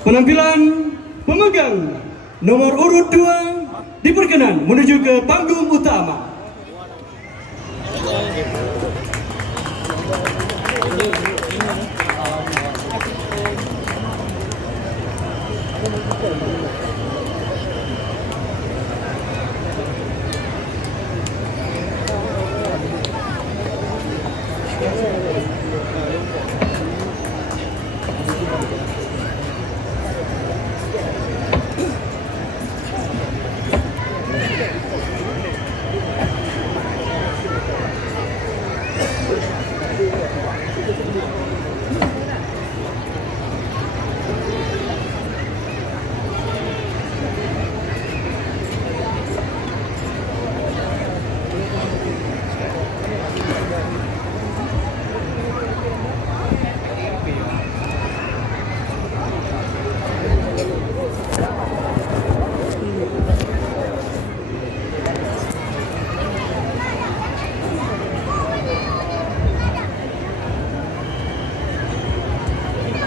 Penampilan pemegang nomor urut 2 diperkenan menuju ke panggung utama.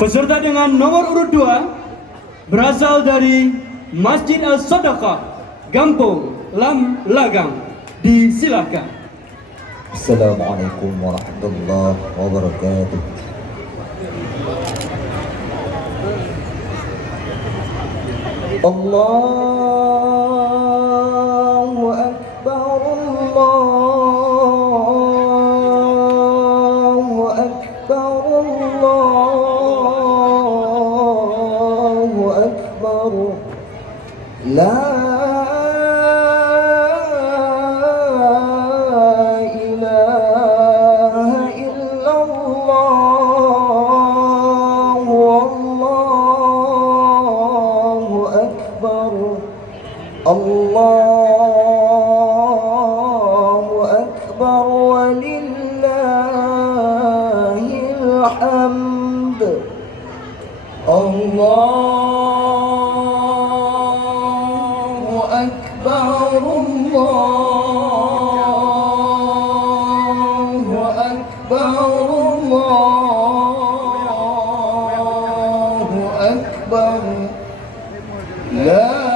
Peserta dengan nomor urut 2 berasal dari Masjid Al-Sadaqah, Gampung Lam Lagang. Disilakan. Assalamualaikum warahmatullahi wabarakatuh. Allahu Akbar, Allahu Akbar, Allahu Akbar. La Allahu Akbar walillahil hamd. Allahu Akbar, Allahu Akbar, Allahu Akbar. La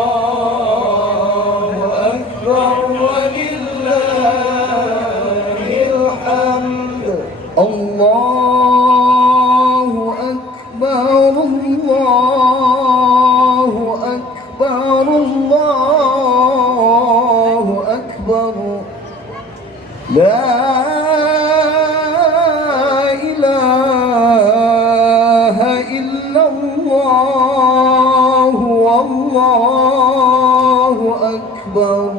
Allahu Akbar walillahil hamd. Allahu Akbar, Allahu Akbar, Allahu Akbar. La ilaha illallah. Allahu Akbar,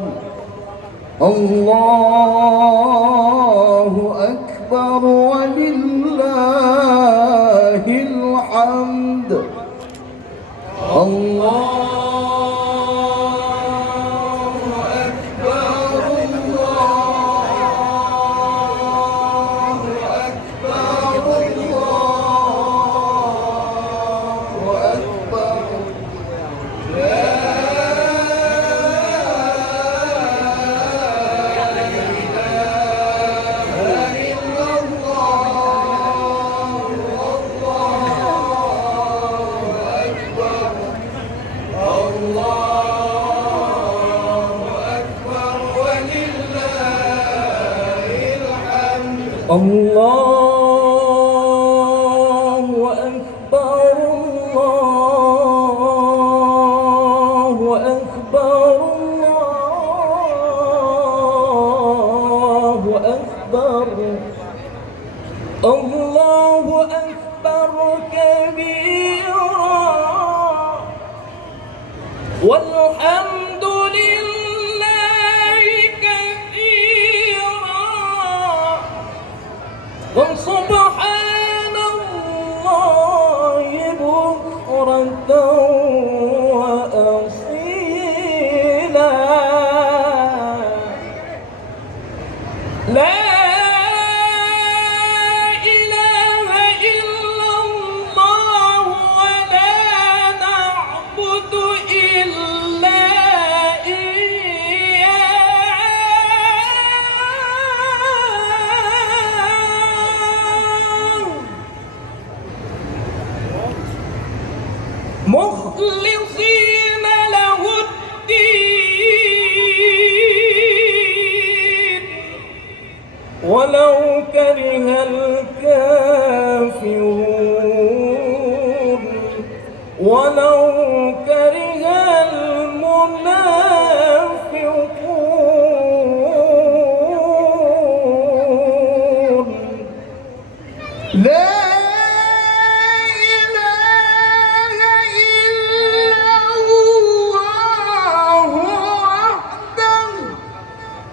Allahu Akbar walillahil hamd. Allahu Akbar, Allahu Akbar, Allahu Akbar. Allahu Akbar, Allahu Akbar, Allahu Akbar. Allahu Akbar kabira walhamdulillahi katsira wa subhanallahi bukratan wa asila. La ilaha illallah مخلصين له الدين ولو كره الكافرون ولو كره المنافقون. لا إله إلا الله وحده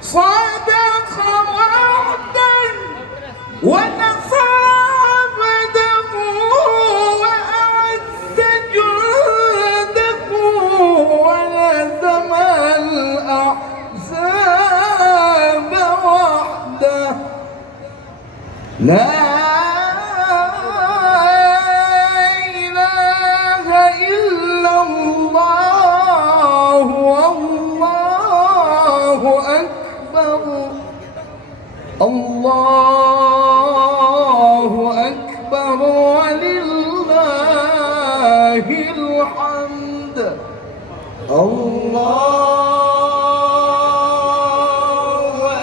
صدق وعده ونصر عبده وأعز جنده وهزم الأحزاب وحده. لا إله إلا الله والله أكبر. الله أكبر ولله الحمد. الله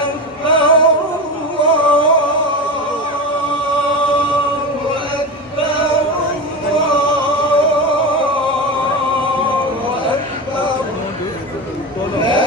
أكبر الله أكبر الله أكبر. لا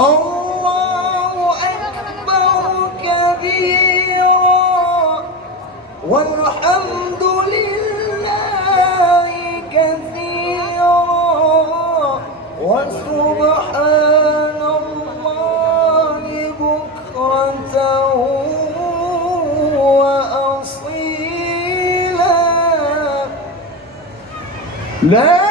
الله أكبر كبيرا والحمد لله كثيرا وسبحان الله بكرة وأصيلا. لا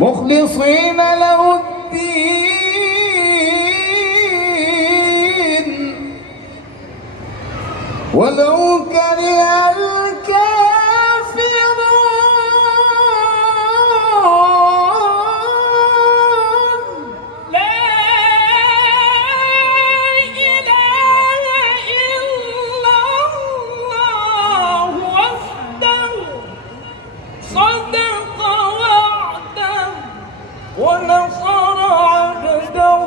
مخلصين له الدين ولو كره الكافرون. لا إله إلا الله وحده صدق وعده ونصر عبده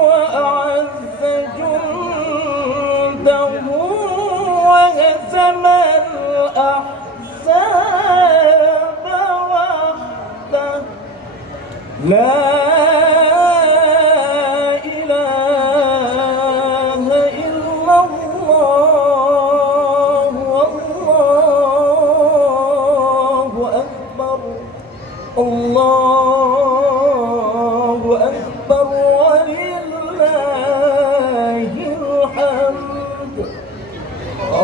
وأعز جنده وهزم الأحزاب وحده. لا إله إلا الله والله أكبر. الله أكبر ولله الحمد.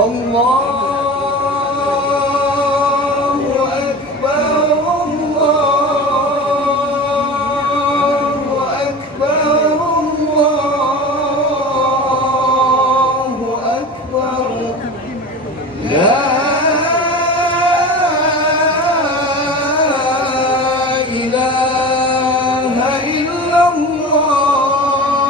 الله أكبر الله أكبر الله أكبر. لا إله إلا الله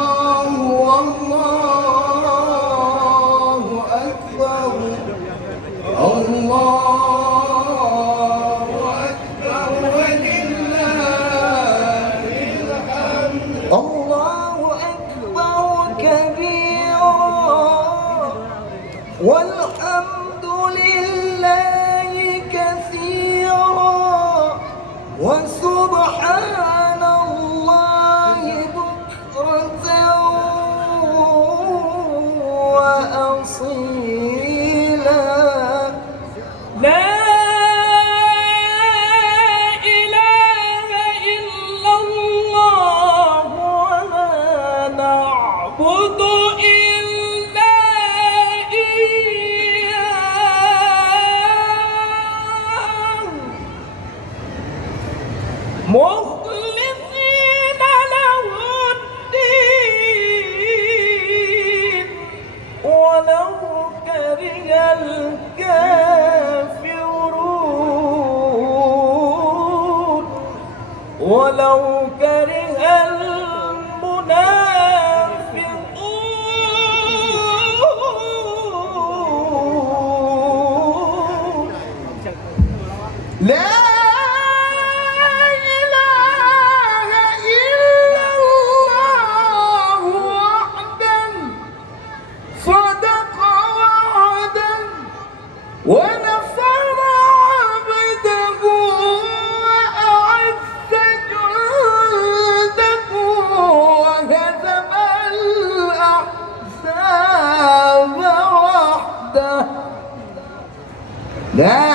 لا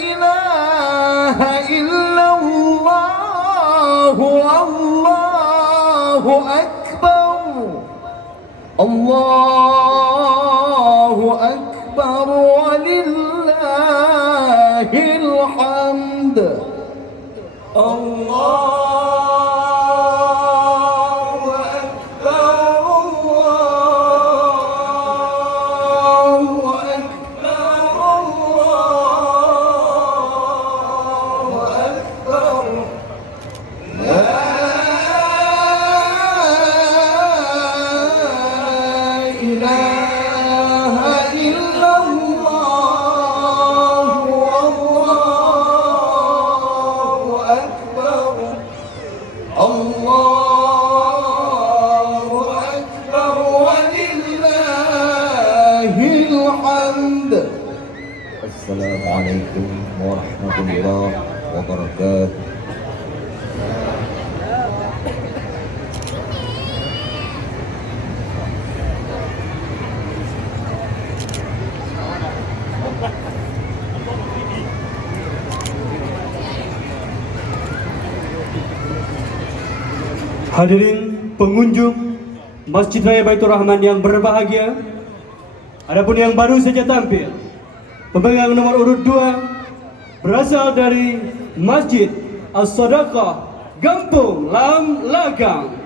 إله إلا الله الله أكبر الله أكبر ولله الحمد الله أكبر الله أكبر الله أكبر لا إله إلا الله والله أكبر الله أكبر ولله الحمد. السلام عليكم ورحمة الله وبركاته. Hadirin pengunjung Masjid Raya Baitur Rahman yang berbahagia, adapun yang baru saja tampil, pemegang nomor urut 2 berasal dari Masjid As-Sadaqah Gampung Lam Lagang.